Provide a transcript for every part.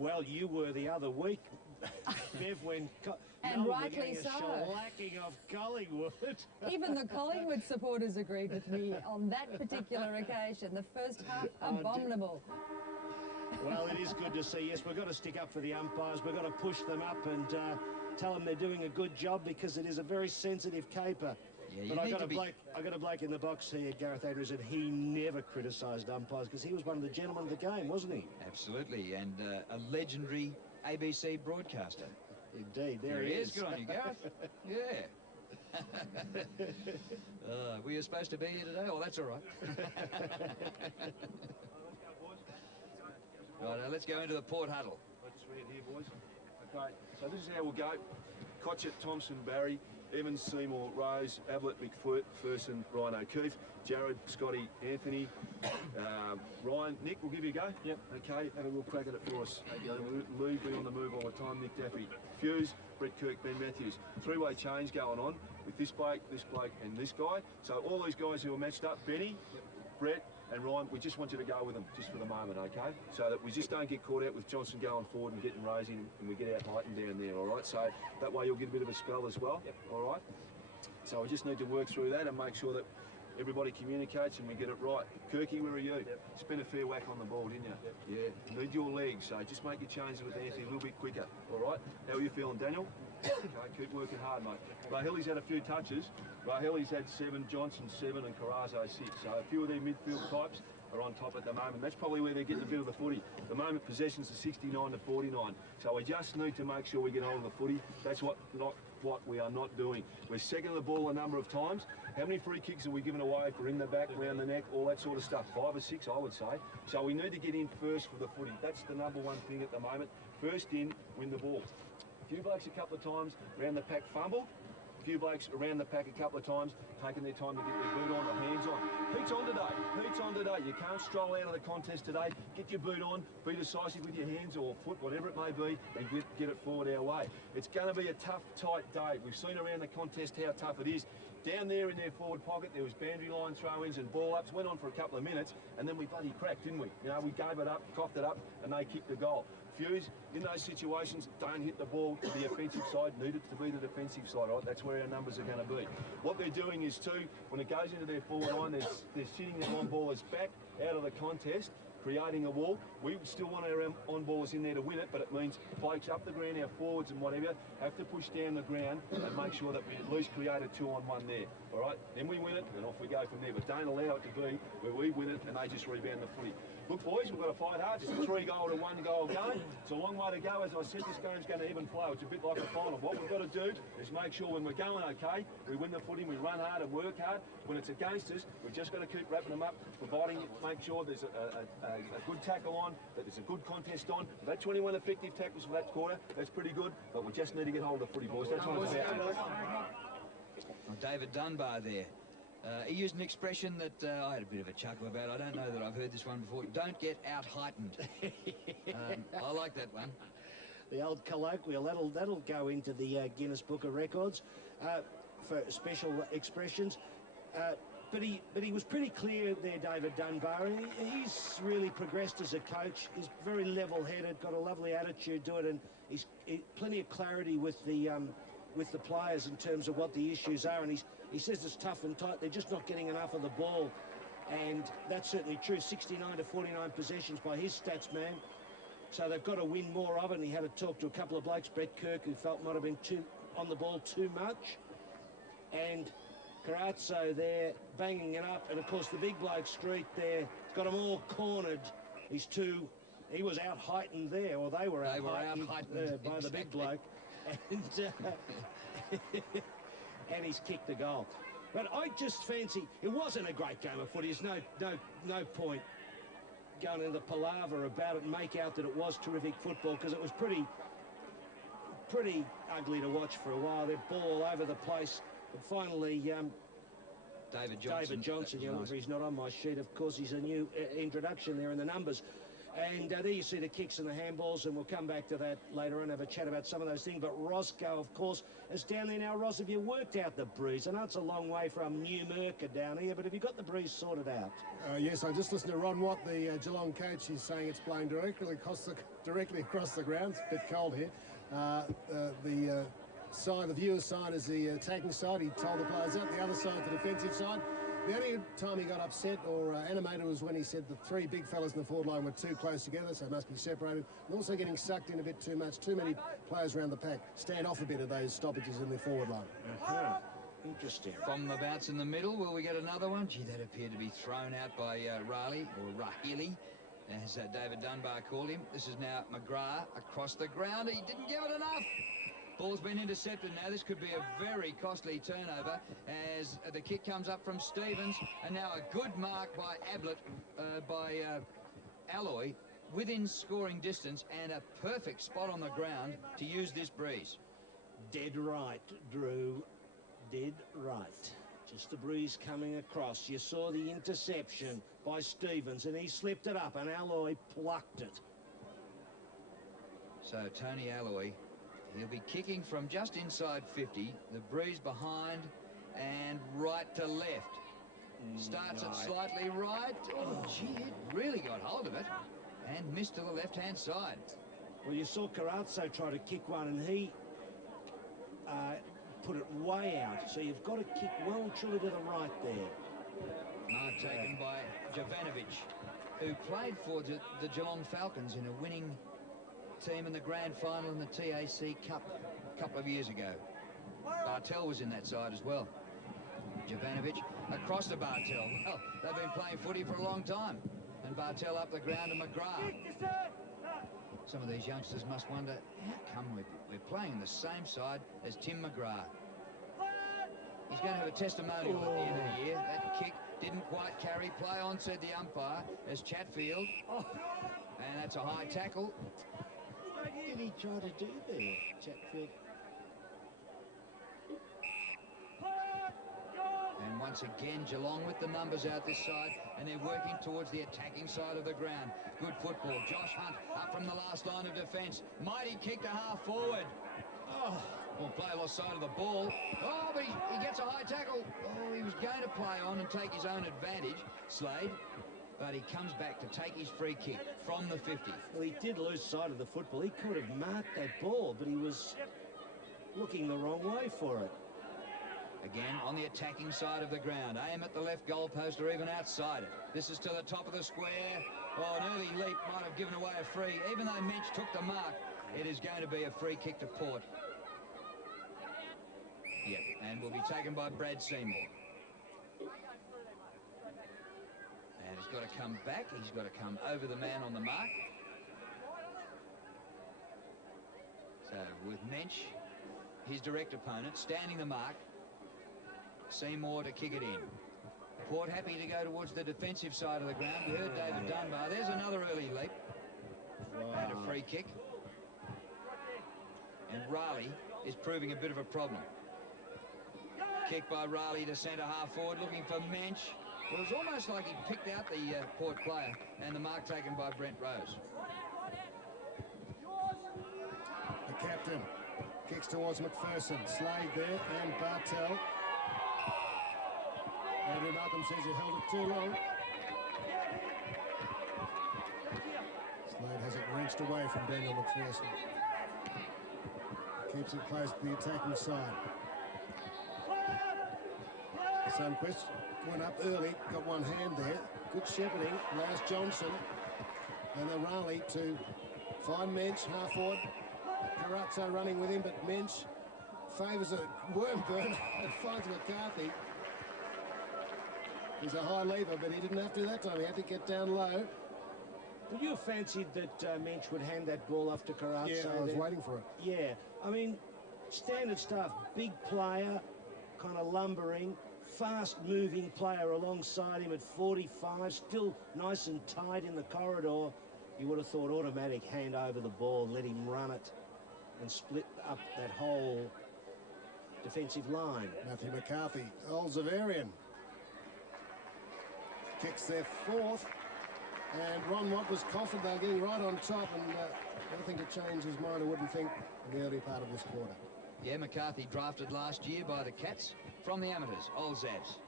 Well, you were the other week, Bev, when and rightly so. Shellacking of Collingwood. Even the Collingwood supporters agreed with me on that particular occasion. The first half, abominable. Well, it is good to see. Yes, we've got to stick up for the umpires. We've got to push them up and tell them they're doing a good job, because it is a very sensitive caper. Yeah, but I got a bloke in the box here, Gareth Andrews, and he never criticised umpires, because he was one of the gentlemen of the game, wasn't he? Absolutely, and a legendary ABC broadcaster. Indeed, there he is. Good on you, Gareth. Yeah. Were you supposed to be here today? Oh, that's all right. Right, let's go into the Port Huddle. Let's read here, boys. Okay, so this is how we'll go. Cotchett, Thompson, Barry, Evans, Seymour, Rose, Ablett, McPherson, Ryan O'Keefe, Jared, Scotty, Anthony, Ryan, Nick, we'll give you a go. Yep. Okay, have a little crack at it for us. Lee, be on the move all the time. Nick Daffy, Fuse, Brett Kirk, Ben Matthews. Three-way change going on with this bloke, and this guy. So all these guys who are matched up, Benny, Brett, and Ryan, we just want you to go with them just for the moment, okay? So that we just don't get caught out with Johnson going forward and getting Rosey, and we get out Heighton down there, all right? So that way you'll get a bit of a spell as well, all right? So we just need to work through that and make sure that everybody communicates and we get it right. Kirky, where are you? Spent a fair whack on the ball, didn't you? Yeah. Need your legs, so just make your changes with Anthony a little bit quicker, all right? How are you feeling, Daniel? Okay, keep working hard, mate. Raheli's had a few touches. Raheli's had 7, Johnson 7, and Carrazzo 6. So a few of their midfield types are on top at the moment. That's probably where they're getting a bit of the footy. At the moment, possessions are 69 to 49. So we just need to make sure we get hold of the footy. That's what we are not doing. We're second the ball a number of times. How many free kicks are we giving away for in the back, around the neck, all that sort of stuff? 5 or 6, I would say. So we need to get in first for the footy. That's the number one thing at the moment. First in, win the ball. A few blokes a couple of times around the pack fumbled. A few blokes around the pack a couple of times, taking their time to get their boot on or hands on. Heat's on today. Heat's on today. You can't stroll out of the contest today. Get your boot on, be decisive with your hands or foot, whatever it may be, and get it forward our way. It's going to be a tough, tight day. We've seen around the contest how tough it is. Down there in their forward pocket, there was boundary line throw-ins and ball-ups. Went on for a couple of minutes, and then we bloody cracked, didn't we? You know, we gave it up, coughed it up, and they kicked the goal. Fuse, in those situations, don't hit the ball to the offensive side, need it to be the defensive side, right? That's where our numbers are going to be. What they're doing is too, when it goes into their forward line, they're sitting their on-ballers back out of the contest, creating a wall. We still want our on-ballers in there to win it, but it means blokes up the ground, our forwards and whatever, have to push down the ground and make sure that we at least create a 2-on-1 there, all right? Then we win it, and off we go from there. But don't allow it to be where we win it and they just rebound the footy. Look, boys, we've got to fight hard. It's a 3-goal to 1-goal game. It's a long way to go. As I said, this game's going to ebb and flow. It's a bit like a final. What we've got to do is make sure when we're going okay, we win the footy, we run hard and work hard. When it's against us, we've just got to keep wrapping them up, make sure there's a good tackle on, that there's a good contest on. We've had 21 effective tackles for that quarter. That's pretty good, but we just need to get hold of the footy, boys. That's what it's about. David Dunbar there. He used an expression that I had a bit of a chuckle about. I don't know that I've heard this one before. Don't get out-heightened. I like that one. The old colloquial, that'll go into the Guinness Book of Records for special expressions. But he was pretty clear there, David Dunbar, and he's really progressed as a coach. He's very level-headed, got a lovely attitude to it, and he's plenty of clarity with the players in terms of what the issues are, and he says it's tough and tight. They're just not getting enough of the ball, and that's certainly true. 69 to 49 possessions by his stats, man. So they've got to win more of it, and he had to talk to a couple of blokes, Brett Kirk, who felt might have been on the ball too much, and Carrazzo there banging it up, and of course the big bloke Street there got them all cornered. He was out heightened there, or they were out heightened by the big bloke, and he's kicked the goal. But I just fancy it wasn't a great game of footy. There's no point going into palaver about it and make out that it was terrific football, because it was pretty ugly to watch for a while. They're ball all over the place. But finally, David Johnson, he's not on my sheet. Of course, he's a new introduction there in the numbers. And there you see the kicks and the handballs, and we'll come back to that later on, have a chat about some of those things. But Roscoe, of course, is down there now. Ross, have you worked out the breeze? I know it's a long way from Newmarket down here, but have you got the breeze sorted out? Yes, I just listened to Ron Watt, the Geelong coach. He's saying it's blowing directly across the ground. It's a bit cold here. The side, the viewer's side, is the attacking side. He told the players that. The other side, the defensive side. The only time he got upset or animated was when he said the three big fellas in the forward line were too close together, so they must be separated. And also getting sucked in a bit too much. Too many players around the pack. Stand off a bit of those stoppages in the forward line. Interesting. From the bounce in the middle, will we get another one? Gee, that appeared to be thrown out by Riley, or Rahili, as David Dunbar called him. This is now McGrath across the ground. He didn't give it enough. Ball's been intercepted now. This could be a very costly turnover as the kick comes up from Stevens, and now a good mark by Ablett, Alloy, within scoring distance, and a perfect spot on the ground to use this breeze. Dead right, Drew. Dead right. Just the breeze coming across. You saw the interception by Stevens, and he slipped it up, and Alloy plucked it. So Tony Alloy, he'll be kicking from just inside 50, the breeze behind and right to left. Starts it slightly right. Oh, gee, it really got hold of it and missed to the left-hand side. Well, you saw Carazzo try to kick one, and he put it way out. So you've got to kick well and truly to the right there. Mark taken by Jovanovic, who played for the Geelong Falcons in a winning team in the grand final in the TAC Cup a couple of years ago. Bartel was in that side as well. Jovanovic across to Bartel. Well, they've been playing footy for a long time. And Bartel up the ground to McGrath. Some of these youngsters must wonder, how come we're playing the same side as Tim McGrath? He's going to have a testimonial at the end of the year. That kick didn't quite carry. Play on, said the umpire, as Chatfield. And that's a high tackle. What did he try to do there, Chatfield? And once again, Geelong with the numbers out this side, and they're working towards the attacking side of the ground. Good football. Josh Hunt up from the last line of defence. Mighty kick to half forward. Well, player lost sight of the ball. Oh, but he gets a high tackle. Oh, he was going to play on and take his own advantage, Slade. But he comes back to take his free kick from the 50. Well, he did lose sight of the football. He could have marked that ball, but he was looking the wrong way for it. Again, on the attacking side of the ground. Aim at the left goalpost or even outside it. This is to the top of the square. Oh, an early leap might have given away a free. Even though Mensch took the mark, it is going to be a free kick to Port. Yep, and will be taken by Brad Seymour. And he's got to come back. He's got to come over the man on the mark. So with Mensch, his direct opponent, standing the mark. Seymour to kick it in. Port happy to go towards the defensive side of the ground. We heard David Dunbar. There's another early leap. And a free kick. And Riley is proving a bit of a problem. Kick by Riley to centre half forward, looking for Mensch. Well, it was almost like he picked out the Port player, and the mark taken by Brent Rose. The captain kicks towards McPherson. Slade there, and Bartel. Andrew Malcolm says he held it too long. Slade has it wrenched away from Daniel McPherson. Keeps it close to the attacking side. Sunquist went up early, got one hand there. Good shepherding, Lars Johnson. And the rally to find Mensch, half forward. Carazzo running with him, but Mensch favours a worm burn and finds McCarthy. He's a high lever, but he didn't have to that time. He had to get down low. Would you have fancied that Mensch would hand that ball off to Carazzo? Yeah, I was waiting for it. Yeah, I mean, standard stuff. Big player, kind of lumbering, fast-moving player alongside him at 45, still nice and tight in the corridor. You would have thought automatic hand over the ball, let him run it and split up that whole defensive line. Matthew McCarthy, Old Zavarian. Kicks their fourth. And Ron Watt was confident they were getting right on top, and nothing to change his mind, I wouldn't think, in the early part of this quarter. Yeah, McCarthy drafted last year by the Cats from the amateurs, old Zavs.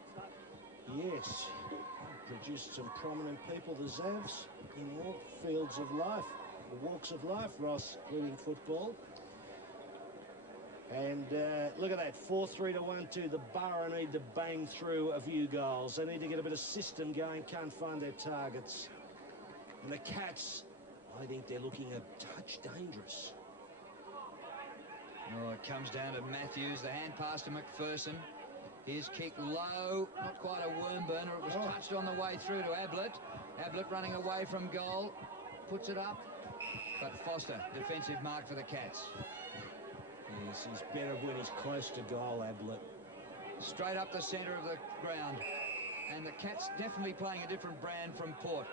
Yes, produced some prominent people, the Zavs, in all fields of life, the walks of life, Ross, including football. And look at that, 4-3 to 1-2. The Borough need to bang through a few goals. They need to get a bit of system going, can't find their targets. And the Cats, I think they're looking a touch dangerous. Oh, it comes down to Matthews, the hand pass to McPherson. His kick low, not quite a worm burner. It was touched on the way through to Ablett. Ablett running away from goal, puts it up. But Foster, defensive mark for the Cats. Yes, he's better when he's close to goal, Ablett. Straight up the centre of the ground. And the Cats definitely playing a different brand from Port.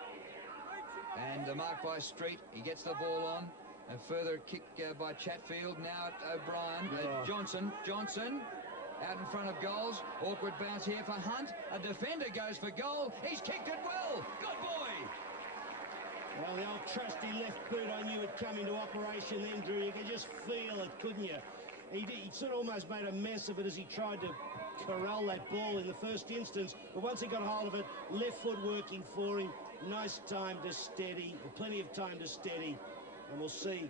And the mark by Street, he gets the ball on. A further kick by Chatfield, now at O'Brien. Johnson out in front of goals. Awkward bounce here for Hunt. A defender goes for goal. He's kicked it well. Good boy. Well, the old trusty left boot, I knew would come into operation then, Drew. You could just feel it, couldn't you? He sort of almost made a mess of it as he tried to corral that ball in the first instance. But once he got hold of it, left foot working for him. Nice time to steady, or plenty of time to steady. And we'll see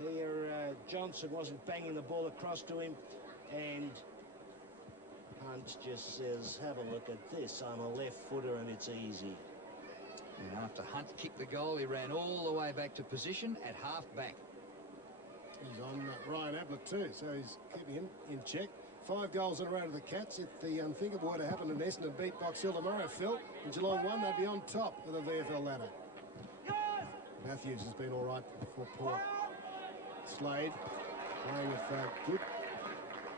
here, Johnson wasn't banging the ball across to him, and Hunt just says, have a look at this, I'm a left footer and it's easy. And after Hunt kicked the goal, he ran all the way back to position at half back. He's on Ryan Ablett too, so he's keeping him in check. 5 goals in a row to the Cats. If the unthinkable were to happen and Essendon beat Box Hill tomorrow, Phil, and Geelong won, they'd be on top of the VFL ladder. Matthews has been all right for Port. Slade playing with good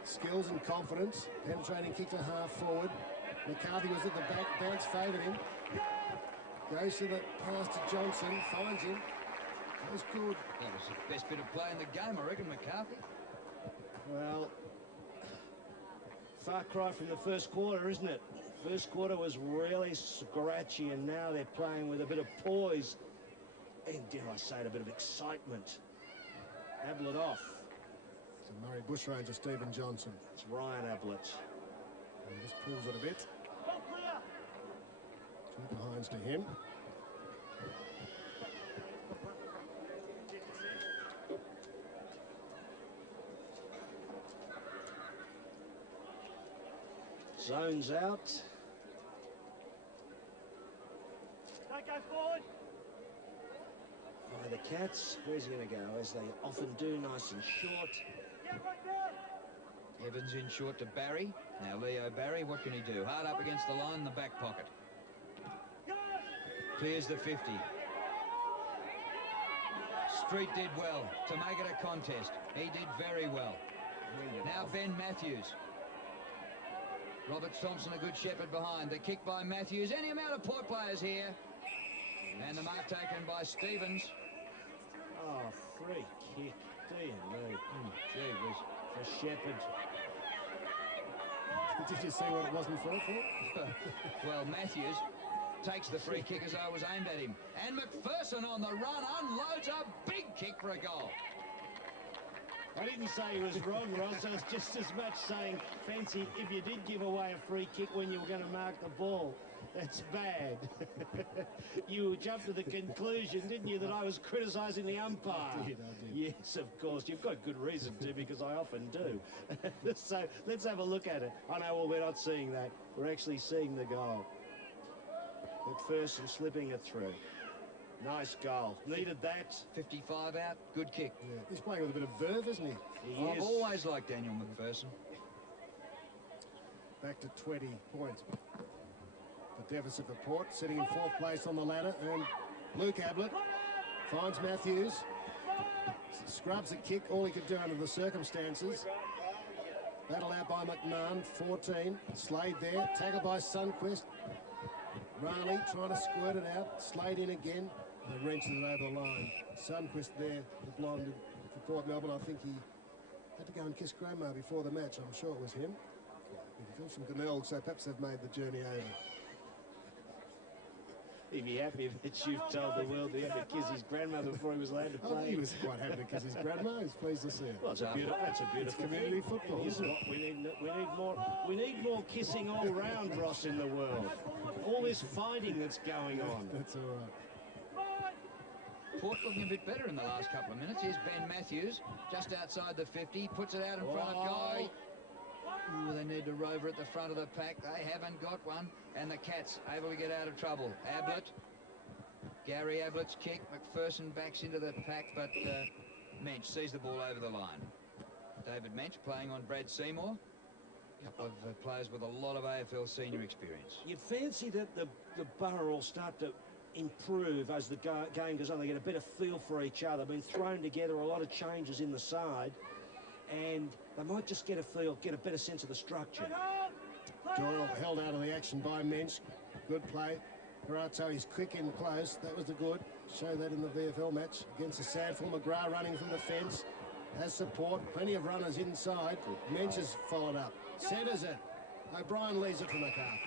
skills and confidence. Penetrating kick to half forward. McCarthy was at the back. Bounce favoured him. Goes to the pass to Johnson. Finds him. That was good. That was the best bit of play in the game, I reckon, McCarthy. Well, far cry from the first quarter, isn't it? First quarter was really scratchy, and now they're playing with a bit of poise. And dare I say it, a bit of excitement. Ablett off. So Murray Bushranger, Stephen Johnson. It's Ryan Ablett. And he just pulls it a bit. 2 behinds to him. Zones out. Don't go forward. By the Cats. Where's he going to go? As they often do, nice and short. Get right there. Evans in short to Barry. Now Leo Barry, what can he do? Hard up against the line in the back pocket. Clears the 50. Street did well to make it a contest. He did very well. Now Ben Matthews. Robert Thompson, a good shepherd behind. The kick by Matthews. Any amount of Port players here. And the mark taken by Stevens. Oh, free kick. Dear me. Gee whiz. For Shepherd. Did you see what it wasn't for, Phil? Well, Matthews takes the free kick as though it was aimed at him. And McPherson on the run unloads a big kick for a goal. I didn't say he was wrong, Ross. I was just as much saying, fancy if you did give away a free kick when you were going to mark the ball. That's bad. You jumped to the conclusion, didn't you, that I was criticising the umpire? I did. Yes, of course. You've got good reason to, because I often do. So let's have a look at it. Oh, no, well, we're not seeing that. We're actually seeing the goal. McPherson slipping it through. Nice goal. Needed that. 55 out. Good kick. Yeah, he's playing with a bit of verve, isn't he? He I've is. always liked Daniel McPherson. Back to 20 points. The deficit for Port, sitting in 4th place on the ladder. And Luke Ablett finds Matthews. Scrubs a kick, all he could do under the circumstances. Battle out by McMahon, 14. Slade there, tackled by Sunquist. Raleigh trying to squirt it out. Slade in again. And wrenches it over the line. Sunquist there, the blonde for Port Melbourne. I think he had to go and kiss Grandma before the match. I'm sure it was him. He comes from Glenelg, so perhaps they've made the journey over. He'd be happy that you've told the world he had to kiss his grandmother before he was allowed to Oh, play. he was quite happy to kiss his grandma. He's pleased to see it. Well, that's a beautiful community thing. football, It is isn't it? what we need more kissing all round, Ross, in the world. All this fighting that's going on. That's all right. Port looking a bit better in the last couple of minutes. Here's Ben Matthews, just outside the 50, puts it out in front of goal. Ooh, they need to rover at the front of the pack. They haven't got one, and the Cats able to get out of trouble. Ablett, Gary Ablett's kick. McPherson backs into the pack, but Mensch sees the ball over the line. David Mensch playing on Brad Seymour. A couple of players with a lot of AFL senior experience. You'd fancy that the Borough will start to improve as the game goes on. They get a better feel for each other. Been thrown together, a lot of changes in the side, and they might just get a better sense of the structure. Doyle held out of the action by Mensch. Good play. Carazzo is quick in close. That was the good. Show that in the VFL match against the Sandful. McGrath running from the fence. Has support. Plenty of runners inside. Mensch has followed up. Centres it. O'Brien leaves it for McCarthy.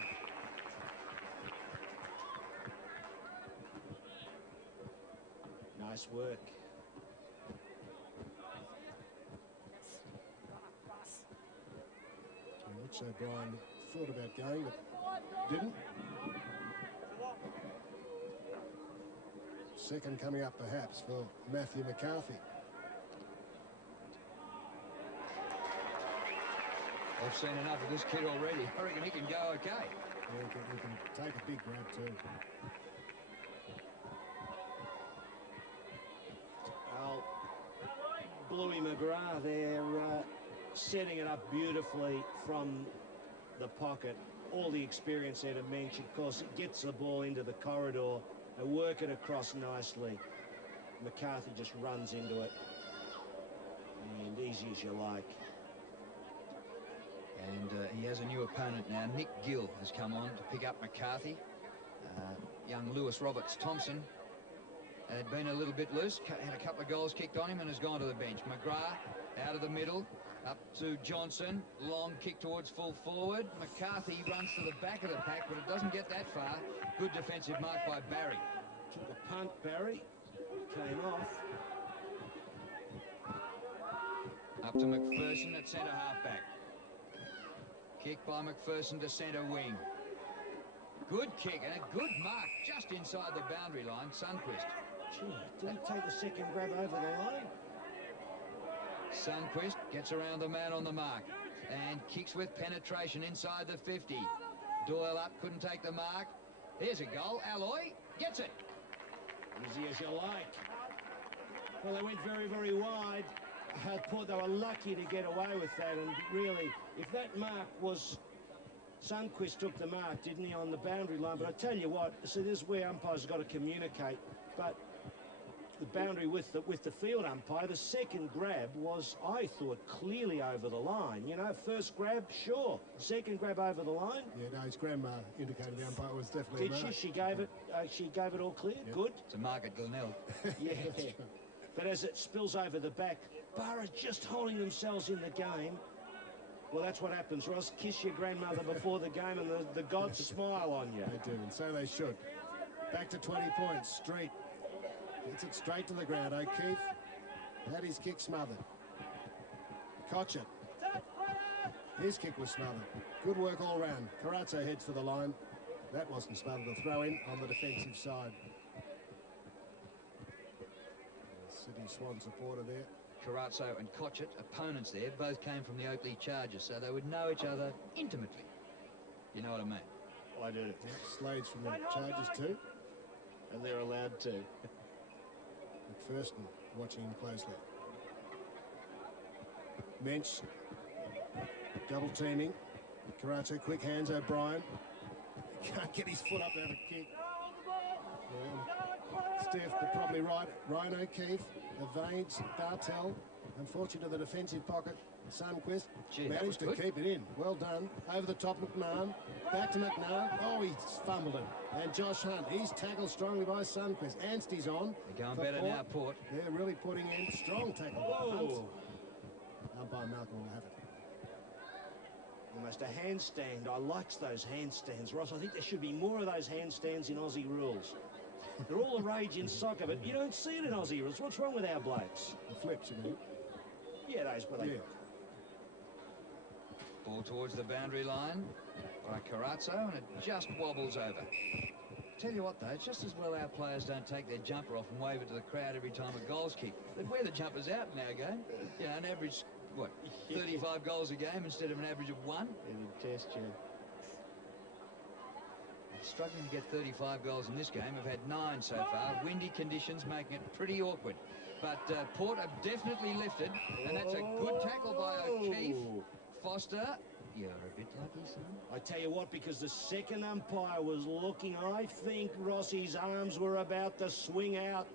Nice work. Which O'Brien thought about going, but didn't. Second coming up perhaps for Matthew McCarthy. I've seen enough of this kid already. I reckon he can go okay. Yeah, he can take a big grab too. Well, Bluey McGrath there setting it up beautifully from the pocket. All the experience there to Mensch. Of course, it gets the ball into the corridor and work it across nicely. McCarthy just runs into it. And easy as you like. And he has a new opponent now. Nick Gill has come on to pick up McCarthy. Young Lewis Roberts-Thompson had been a little bit loose, had a couple of goals kicked on him and has gone to the bench. McGrath out of the middle, up to Johnson. Long kick towards full forward. McCarthy runs to the back of the pack, but it doesn't get that far. Good defensive mark by Barry. Took a punt, Barry. Came off. Up to McPherson at centre half-back. Kick by McPherson to centre wing. Good kick and a good mark just inside the boundary line. Sundquist. Gee, did he take the second grab over the line? Sundquist gets around the man on the mark and kicks with penetration inside the 50. Doyle up, couldn't take the mark. Here's a goal. Alloy gets it. Easy as you like. Well, they went very, very wide. They were lucky to get away with that, and really, if that mark was... Sundquist took the mark, didn't he, on the boundary line? But I tell you what, see, this is where umpires have got to communicate. But the boundary with the field umpire, the second grab was, I thought, clearly over the line. You know, first grab, sure. Second grab over the line. Yeah, no, his grandma indicated the umpire was definitely Did a mark. she? She gave it all clear? Yep. Good. It's a mark at Glenelg. Yeah. But as it spills over the back, Borough just holding themselves in the game. Well, that's what happens, Ross. Kiss your grandmother before the game and the gods smile on you. They do, and so they should. Back to 20 points. Street gets it straight to the ground. O'Keefe had his kick smothered. Cotchett. His kick was smothered. Good work all round. Carazzo heads for the line. That wasn't smothered. A throw in on the defensive side. City Swan supporter there. Carazzo and Cotchett, opponents there, both came from the Oakley Chargers, so they would know each other intimately. You know what I mean? I do. Yeah, Slades from the Chargers too. And they're allowed to. McPherson watching him closely. Mensch double teaming. Carazzo quick hands. O'Brien can't get his foot up there to kick. Stiff, but probably right. Ryan O'Keefe, Evades, Bartel. Unfortunate to the defensive pocket. Sundquist managed to keep it in. Well done. Over the top, McMahon. Back to McMahon. Oh, he's fumbled it. And Josh Hunt, he's tackled strongly by Sundquist. Anstey's on. They're going better now, Port. They're really putting in strong tackle by Hunt. Umpire Malcolm will have it. Almost a handstand. I likes those handstands, Ross. I think there should be more of those handstands in Aussie rules. They're all the rage in soccer, but you don't see it in Aussie rules. What's wrong with our blokes? The flips, you mean? Yeah, those, but Yeah. Ball towards the boundary line by Carazzo, and it just wobbles over. Tell you what, though, it's just as well our players don't take their jumper off and wave it to the crowd every time a goal's kicked. They'd wear the jumpers out in our game. Yeah, an average, what, 35 goals a game instead of an average of 1? It'll test you. Struggling to get 35 goals in this game. We've had 9 so far. Windy conditions making it pretty awkward. But Port have definitely lifted, and that's a good tackle by O'Keefe. Foster, you're a bit lucky, son. I tell you what, because the second umpire was looking, I think Rossi's arms were about to swing out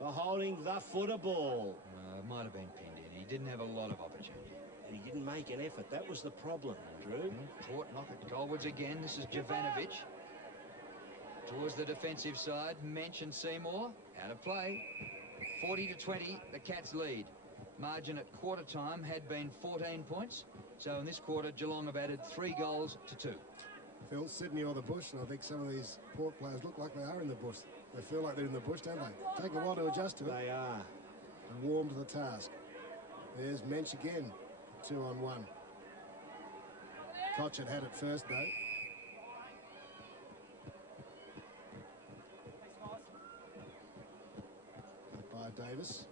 for holding the footer ball. It might have been pinned in. He didn't have a lot of opportunity. And he didn't make an effort. That was the problem, Drew. Port knock it goalwards again. This is Jovanovic. Towards the defensive side, Mensch and Seymour out of play. 40-20, the Cats lead. Margin at quarter time had been 14 points. So in this quarter, Geelong have added 3 goals to 2. Phil, Sydney or the bush, and I think some of these Port players look like they are in the bush. They feel like they're in the bush, don't they? Take a while to adjust to it. They are. And warm to the task. There's Mensch again, 2-on-1. Cotchett had it first, though. By Davis.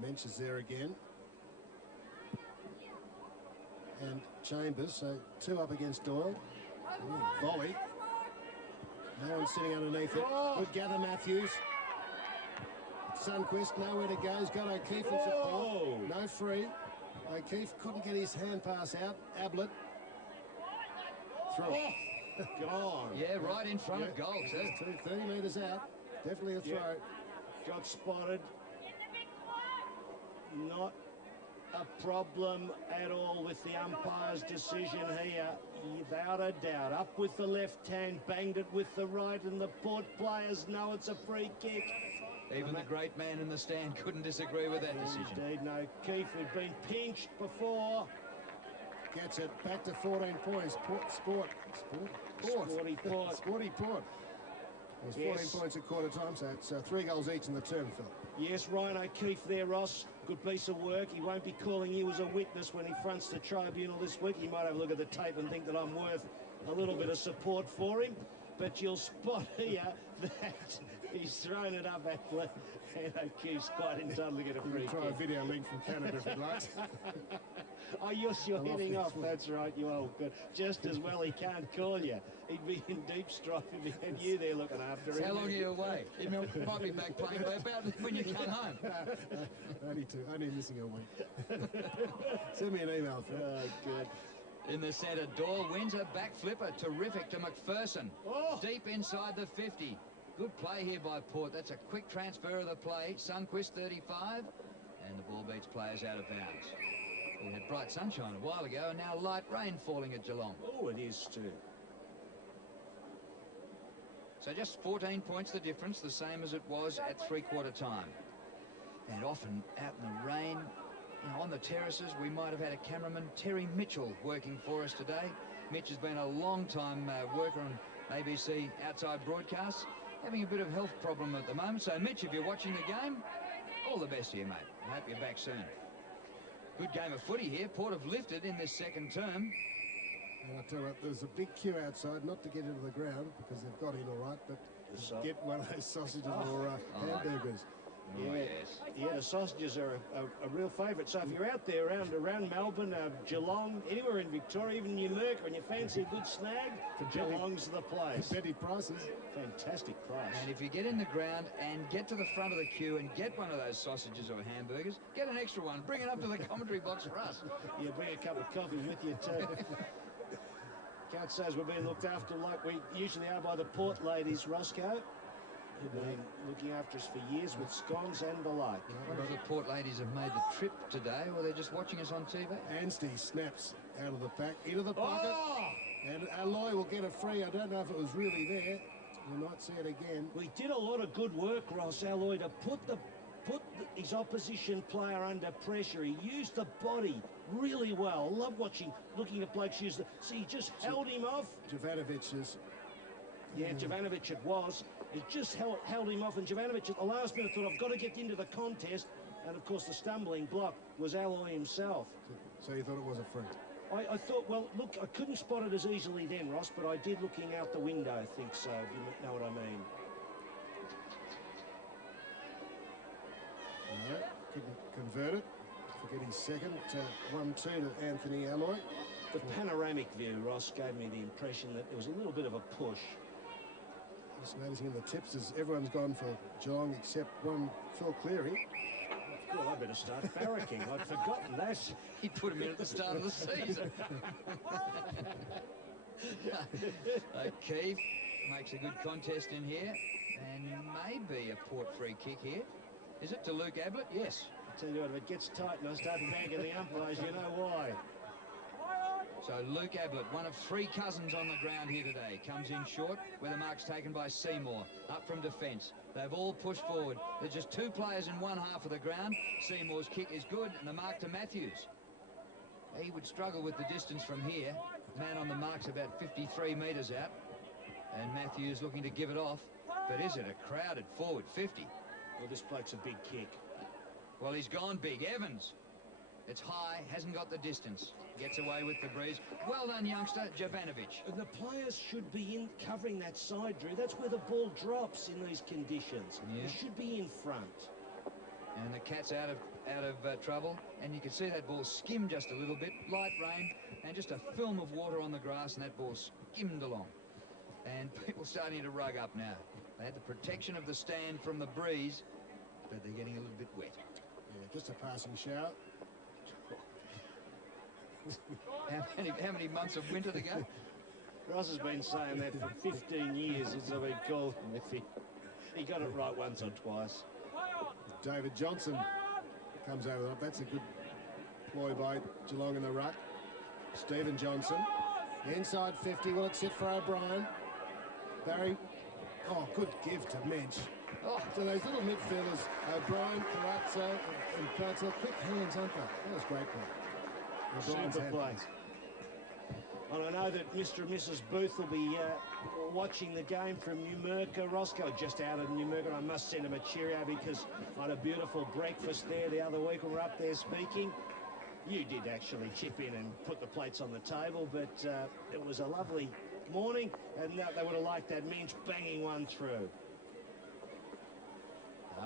Mensch is there again. And Chambers, so 2 up against Doyle. Ooh, volley. No one sitting underneath it. Good gather, Matthews. Sundquist, nowhere to go. He's got O'Keefe in support. No free. O'Keefe couldn't get his hand pass out. Ablett. Throw. Gone. Yeah, right in front of goal, too. 30 metres out. Definitely a throw. Got spotted. Not a problem at all with the umpire's decision here, without a doubt. Up with the left hand, banged it with the right, and the Port players know it's a free kick. Even the great man in the stand couldn't disagree with that decision. Indeed, no. Keefe had been pinched before. Gets it back to 14 points. Sporty Port. It was 14 points at quarter time, so it's 3 goals each in the term, Phil. Yes, Ryan O'Keefe there, Ross. Good piece of work. He won't be calling you as a witness when he fronts the tribunal this week. He might have a look at the tape and think that I'm worth a little bit of support for him. But you'll spot here that he's thrown it up at and O'Keefe's quite entitled to get a free kick. Try a video link from Canada if you'd like. Oh, you're heading off. That's right, you old good. Just as well he can't call you. He'd be in deep strife if he had you there looking after him. How long are you away? He might be back playing by about when you come home. Only missing a week. Send me an email, Phil. Oh, good. In the centre, Doyle wins a back flipper. Terrific to McPherson. Deep inside the 50. Good play here by Port. That's a quick transfer of the play. Sundquist 35. And the ball beats players out of bounds. We had bright sunshine a while ago and now light rain falling at Geelong. Oh, it is too. So just 14 points the difference, the same as it was at three-quarter time. And often out in the rain, on the terraces, we might have had a cameraman, Terry Mitchell, working for us today. Mitch has been a long-time worker on ABC outside broadcasts, having a bit of health problem at the moment. So, Mitch, if you're watching the game, all the best to you, mate. I hope you're back soon. Good game of footy here. Port have lifted in this second term. And I tell you what, there's a big queue outside, not to get into the ground, because they've got in all right, but get one of those sausages or hamburgers. Yeah, the sausages are a real favourite. So if you're out there around Melbourne, Geelong, anywhere in Victoria, even New Merc, and you fancy a good snag, Geelong's the place. Petty prices. Fantastic price. And if you get in the ground and get to the front of the queue and get one of those sausages or hamburgers, get an extra one. Bring it up to the commentary box for us. Yeah, bring a cup of coffee with you too. Can't say as we're being looked after like we usually are by the Port ladies, Roscoe. Who've been looking after us for years with scones and the like. I wonder if the Port ladies have made the trip today or they're just watching us on TV. Anstey snaps out of the pack, into the pocket. And Alloy will get a free. I don't know if it was really there. We might see it again. We did a lot of good work, Ross Alloy, to put the put his opposition player under pressure. He used the body really well. Love looking at blokes use the... See, he just held him off. Jovanovic is... Yeah, Jovanovic it was. He just held him off, and Jovanovic at the last minute thought, I've got to get into the contest. And, of course, the stumbling block was Alloy himself. So you thought it was a free? I thought, well, look, I couldn't spot it as easily then, Ross, but I did looking out the window, think so, if you know what I mean. No, couldn't convert it. Forget his second. 1-2 to Anthony Alloy. The panoramic view, Ross, gave me the impression that there was a little bit of a push. Just noticing in the tips is everyone's gone for Geelong except one Phil Cleary. Well, I better start barracking. I'd forgotten that. He put him in at the start of the season. O'Keefe makes a good contest in here, and maybe a Port free kick here. Is it to Luke Ablett? Yes. I tell you what, if it gets tight and I start bagging the umpires, you know why. So Luke Ablett, one of three cousins on the ground here today, comes in short, where the mark's taken by Seymour, up from defence. They've all pushed forward. There's just two players in one half of the ground. Seymour's kick is good, and the mark to Matthews. He would struggle with the distance from here. Man on the mark's about 53 metres out, and Matthews looking to give it off. But is it a crowded forward 50? Well, this bloke's a big kick. Well, he's gone big. Evans. It's high, hasn't got the distance. Gets away with the breeze. Well done, youngster, Jovanovic. And the players should be in covering that side, Drew. That's where the ball drops in these conditions. Yeah. It should be in front. And the Cat's out of trouble. And you can see that ball skimmed just a little bit. Light rain and just a film of water on the grass, and that ball skimmed along. And people starting to rug up now. They had the protection of the stand from the breeze, but they're getting a little bit wet. Yeah, just a passing shower. How many months of winter to go? Ross has been saying that for 15 years since I've been called him. If he got it right once or twice. David Johnson comes over the top. That's a good ploy by Geelong in the ruck. Stephen Johnson. Inside 50. Will it sit for O'Brien? Barry. Oh, good give to Mensch. Oh. So those little midfielders, O'Brien, Carazzo, and Pratzel, quick hands, aren't they? That was great play. Super play. And I know that Mr. and Mrs. Booth will be watching the game from Numurkah. Roscoe just out of Numurkah. I must send him a cheerio because I had a beautiful breakfast there the other week when we were up there speaking. You did actually chip in and put the plates on the table, but it was a lovely morning, and they would have liked that Mensch banging one through.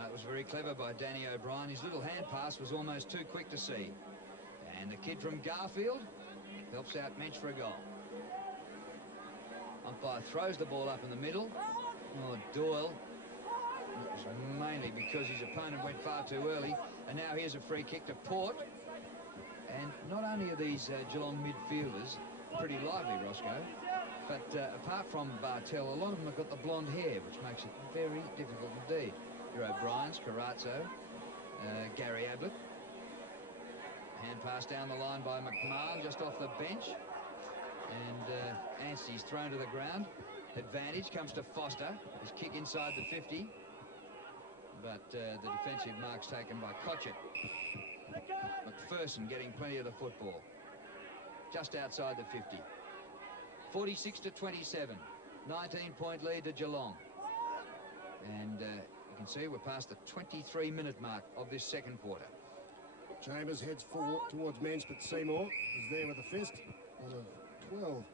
It was very clever by Danny O'Brien. His little hand pass was almost too quick to see. And the kid from Garfield helps out Mensch for a goal. Umpire throws the ball up in the middle. Oh, Doyle. It was mainly because his opponent went far too early. And now here's a free kick to Port. And not only are these Geelong midfielders pretty lively, Roscoe, but apart from Bartel, a lot of them have got the blonde hair, which makes it very difficult indeed. Your O'Briens, Carazzo, Gary Ablett. Hand pass down the line by McMahon just off the bench. And Anstey's thrown to the ground. Advantage comes to Foster. His kick inside the 50. But the defensive mark's taken by Cotchett. McPherson getting plenty of the football. Just outside the 50. 46-27. 19-point lead to Geelong. And you can see we're past the 23-minute mark of this second quarter. Chambers heads forward towards Mensch, but Seymour is there with a fist. One of 12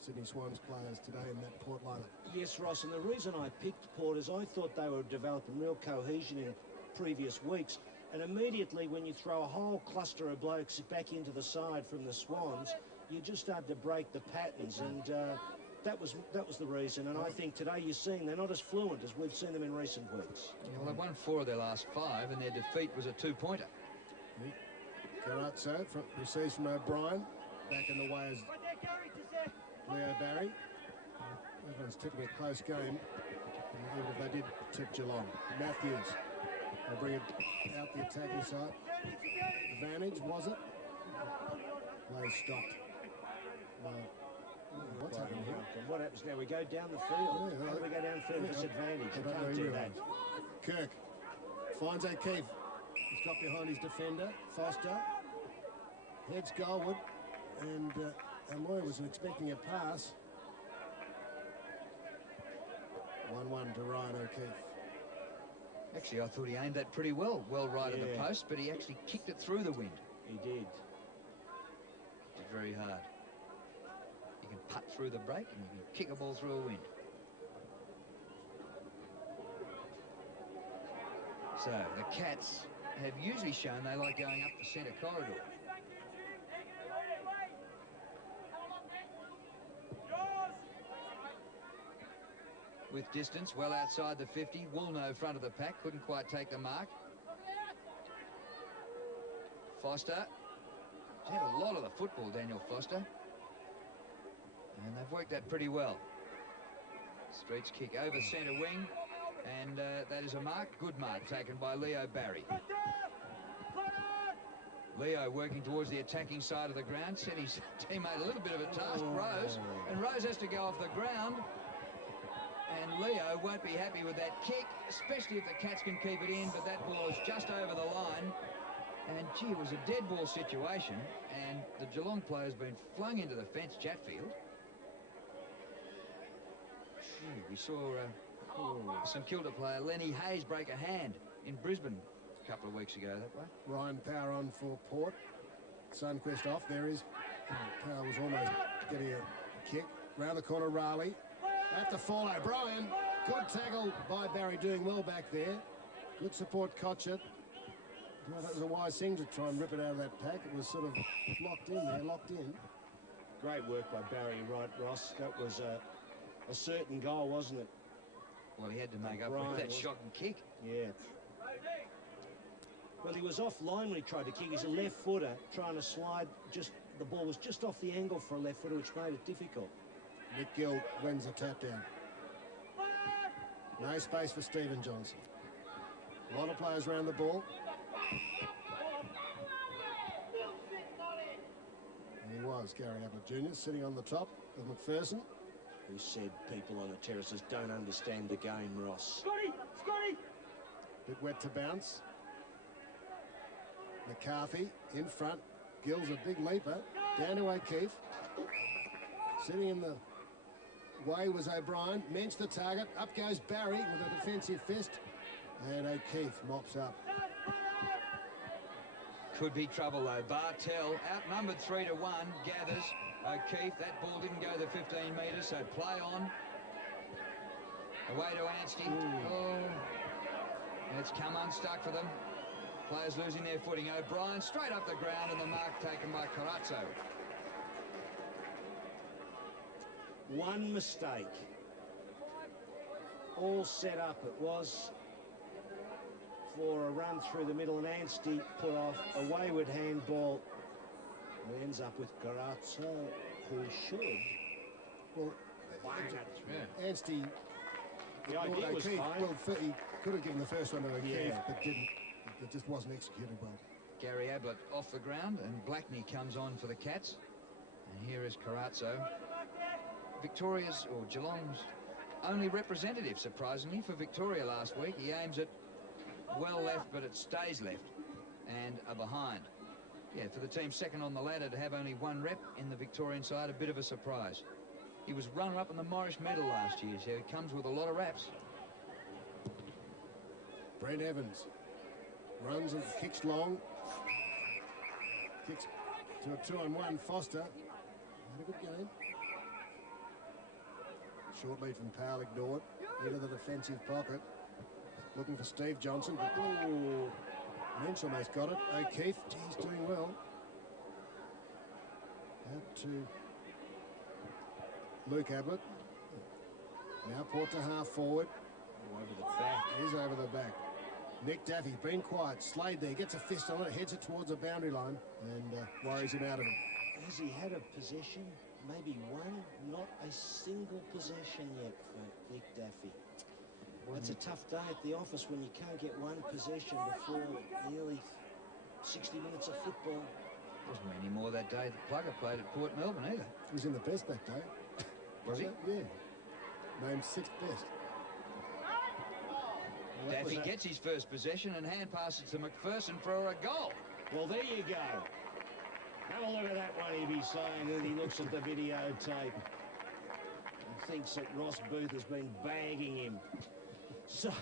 Sydney Swans players today in that Port lineup. Yes, Ross, and the reason I picked Port is I thought they were developing real cohesion in previous weeks, and immediately when you throw a whole cluster of blokes back into the side from the Swans, you just start to break the patterns, and that was the reason. And I think today you're seeing they're not as fluent as we've seen them in recent weeks. Yeah, well, they've won 4 of their last 5, and their defeat was a 2-pointer. Carazzo receives from O'Brien. Back in the way is Leo Barry. Everyone's tipping a close game, even if they did tip Geelong. Matthews will bring it out the attacking side. Advantage, was it? Play stopped. What's happening here? What happens now? We go down the field. Yeah, How do we go down the field? Disadvantage. You can't do that. Kirk Finds O'Keefe. He's got behind his defender, Foster. Heads goalward, and Amoy was expecting a pass. 1-1 to Ryan O'Keefe. Actually, I thought he aimed that pretty well. Well right of the post, but he actually kicked it through the wind. He did. It's very hard. You can putt through the break and you can kick a ball through a wind. So the Cats have usually shown they like going up the centre corridor. With distance well outside the 50, Woolno front of the pack, couldn't quite take the mark. Foster. He's had a lot of the football, Daniel Foster. And they've worked that pretty well. Streets kick over centre wing. And that is a mark, good mark, taken by Leo Barry. Leo working towards the attacking side of the ground, set his teammate a little bit of a task, Rose. And Rose has to go off the ground. And Leo won't be happy with that kick, especially if the Cats can keep it in, but that ball is just over the line. And, gee, it was a dead ball situation, and the Geelong player's been flung into the fence, Chatfield. Gee, we saw St Kilda player Lenny Hayes break a hand in Brisbane a couple of weeks ago that way. Ryan Power on for Port. Sunquest off. There is. Power was almost getting a kick. Round the corner, Raleigh. At the fall, O'Brien. Good tackle by Barry, doing well back there. Good support, Cotchett. Well, that was a wise thing to try and rip it out of that pack. It was sort of locked in there, locked in. Great work by Barry Wright, Ross. That was a certain goal, wasn't it? Well, he had to make up for that shocking kick. Yeah. Well, he was offline when he tried to kick. He's a left footer trying to slide. Just the ball was just off the angle for a left footer, which made it difficult. Nick Gill wins the tap down. No space for Stephen Johnson. A lot of players around the ball. He was Gary Ablett Jr. sitting on the top of McPherson. Who said people on the terraces don't understand the game, Ross? Scotty! Bit wet to bounce. McCarthy in front. Gill's a big leaper. Down to O'Keefe. Sitting in the way was O'Brien. Menched the target. Up goes Barry with a defensive fist. And O'Keefe mops up. Could be trouble though. Bartell outnumbered 3-1. Gathers. O'Keefe, that ball didn't go the 15 metres, so play on. Away to Anstey. Oh, it's come unstuck for them. Players losing their footing. O'Brien straight up the ground, and the mark taken by Corazzo. One mistake. All set up. It was for a run through the middle, and Anstey put off a wayward handball. It ends up with Corazzo, who should. Well, Anstey. The idea was fine. Well, he could have given the first one to O'Keefe, but didn't. It just wasn't executed well. Gary Ablett off the ground, and Blackney comes on for the Cats. And here is Corazzo. Victoria's, or Geelong's, only representative, surprisingly, for Victoria last week. He aims it well left, but it stays left and a behind. Yeah, for the team second on the ladder to have only one rep in the Victorian side, a bit of a surprise. He was runner-up in the Morris Medal last year, so he comes with a lot of raps. Brent Evans runs and kicks long. Kicks to a 2-on-1. Foster had a good game. Short lead from Powell ignored. Into the defensive pocket. Looking for Steve Johnson, but Lynch almost got it. O'Keefe, he's doing well. Out to Luke Ablett. Now Port to half forward. Over the back. He's over the back. Nick Daffy, been quiet. Slade there, gets a fist on it, heads it towards the boundary line, and worries him out of it. Has he had a possession? Maybe one? Not a single possession yet for Nick Daffy. It's a tough day at the office when you can't get one possession before nearly 60 minutes of football. Wasn't many more that day that Plugger played at Port Melbourne either. He was in the best that day. Was he? Yeah. Named 6th best. Well, Daffy gets his first possession and hand passes to McPherson for a goal. Well, there you go. Have a look at that one, he'd be saying, and he looks at the videotape and thinks that Ross Booth has been bagging him. So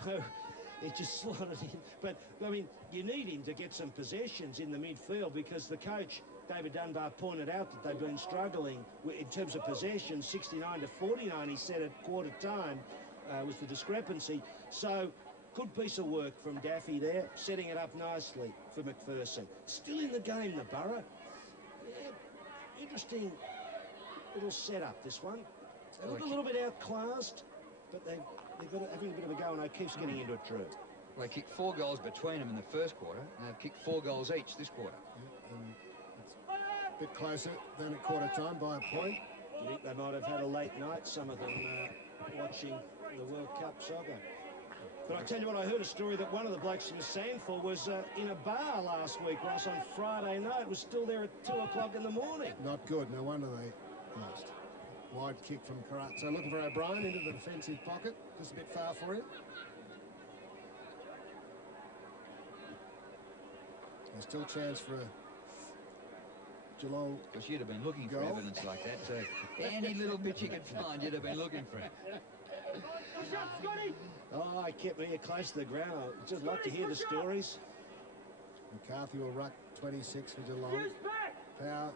it just slotted in. But, I mean, you need him to get some possessions in the midfield because the coach, David Dunbar, pointed out that they've been struggling in terms of possession, 69 to 49, he said at quarter time was the discrepancy. So good piece of work from Daffy there, setting it up nicely for McPherson. Still in the game, the Borough. Yeah, interesting little setup, this one. They look a little bit outclassed, but they've got having a bit of a go, and O'Keefe's getting into it, Drew. Well, they kicked 4 goals between them in the first quarter, and they've kicked 4 goals each this quarter. A bit closer than at quarter time by a point. Do you think they might have had a late night, some of them, watching the World Cup soccer? But I tell you what, I heard a story that one of the blokes from Sandford was in a bar last week, Ross, on Friday night. It was still there at 2 o'clock in the morning. Not good. No wonder they lost. Wide kick from Carazzo. Looking for O'Brien into the defensive pocket. Just a bit far for him. There's still a chance for a Geelong. Because you'd have been looking goal. for evidence like that. So any little bit you could find, you'd have been looking for it. Oh, I kept me here close to the ground. I'd just like to hear the stories. McCarthy will ruck 26 for Geelong. Power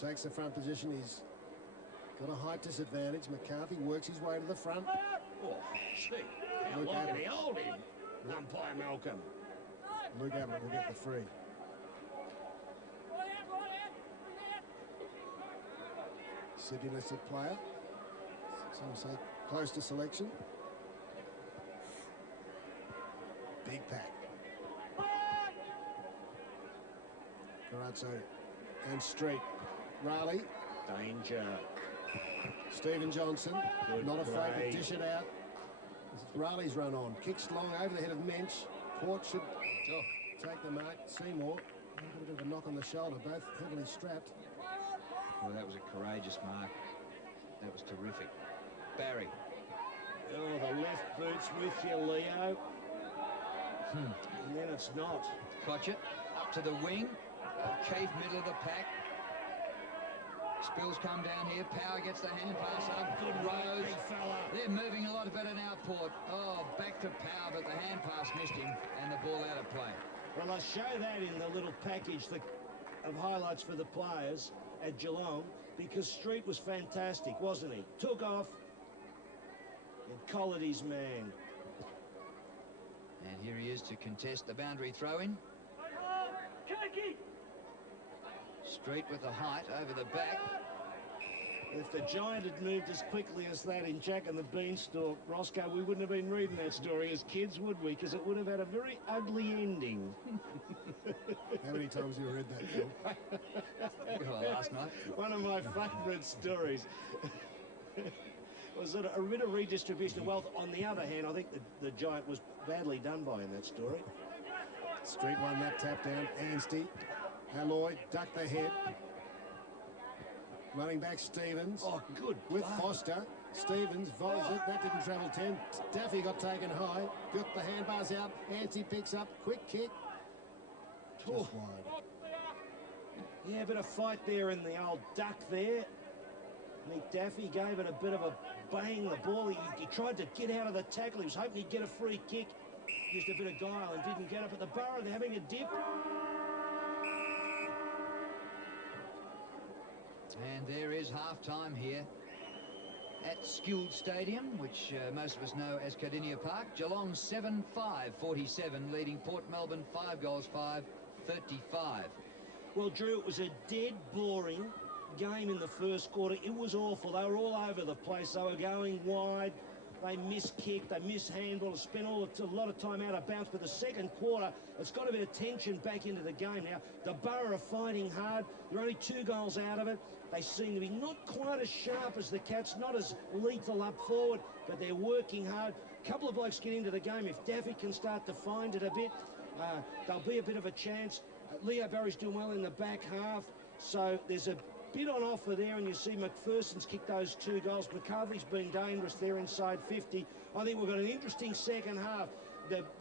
takes the front position. He's got a height disadvantage. McCarthy works his way to the front. Oh, gee. How Look long at can it. he hold him? Umpire Malcolm. Luke Ablett will get the free. Sydney listed player. Some say close to selection. Big pack. Carazzo and Street. Raleigh. Danger. Stephen Johnson. Good Not afraid play. to dish it out. Raleigh's run on. Kicks long over the head of Mensch. Port should take the mark. Seymour. A bit of a knock on the shoulder. Both heavily strapped. Well, that was a courageous mark. That was terrific. Barry. Oh, the left boot's with you, Leo. And then it's not. Cotchett up to the wing. O'Keefe, middle of the pack. Spills come down here. Power gets the hand pass up. Good Rose. big fella. They're moving a lot better now, Port. Oh, back to Power, but the hand pass missed him and the ball out of play. Well, I show that in the little package of highlights for the players at Geelong because Street was fantastic, wasn't he? Took off and collared his man. And here he is to contest the boundary throw-in. Street with the height over the back. If the Giant had moved as quickly as that in Jack and the Beanstalk, Roscoe, we wouldn't have been reading that story as kids, would we? Because it would have had a very ugly ending. How many times have you read that, Phil? Well, last night. One of my favourite stories was that a bit of redistribution of wealth. On the other hand, I think the Giant was badly done by in that story. Street won that tap down. Anstey. Alloy ducked the head. Running back Stevens. Oh, good. With play. Foster. Stevens volleys it. That didn't travel 10. Daffy got taken high. Got the handbars out. Anstey picks up. Quick kick. Oh. Just wide. Yeah, a bit of fight there in the old duck there. Nick Daffy gave it a bit of a bang. The ball, he tried to get out of the tackle. He was hoping he'd get a free kick. Used a bit of guile and didn't get up at the Borough. They're having a dip. And there is half-time here at Skilled Stadium, which most of us know as Cardinia Park. Geelong 7-5-47, leading Port Melbourne 5 goals, 5-35. Well, Drew, it was a dead boring game in the first quarter. It was awful. They were all over the place. They were going wide. They miskicked, they mishandled, spent a lot of time out of bounds. But the second quarter, it's got a bit of tension back into the game now. The Borough are fighting hard. They're only 2 goals out of it. They seem to be not quite as sharp as the Cats, not as lethal up forward, but they're working hard. A couple of blokes get into the game. If Daffy can start to find it a bit, there'll be a bit of a chance. Leo Barry's doing well in the back half, so there's a bit on offer there, and you see McPherson's kicked those 2 goals. McCarthy's been dangerous there inside 50. I think we've got an interesting second half.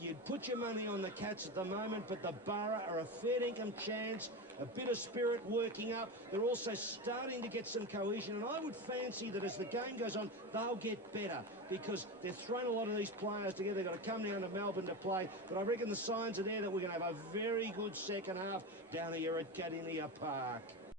you'd put your money on the Cats at the moment, but the Borough are a fair dinkum chance. A bit of spirit working up. They're also starting to get some cohesion, and I would fancy that as the game goes on, they'll get better because they've thrown a lot of these players together. They've got to come down to Melbourne to play, but I reckon the signs are there that we're going to have a very good second half down here at Cardinia Park.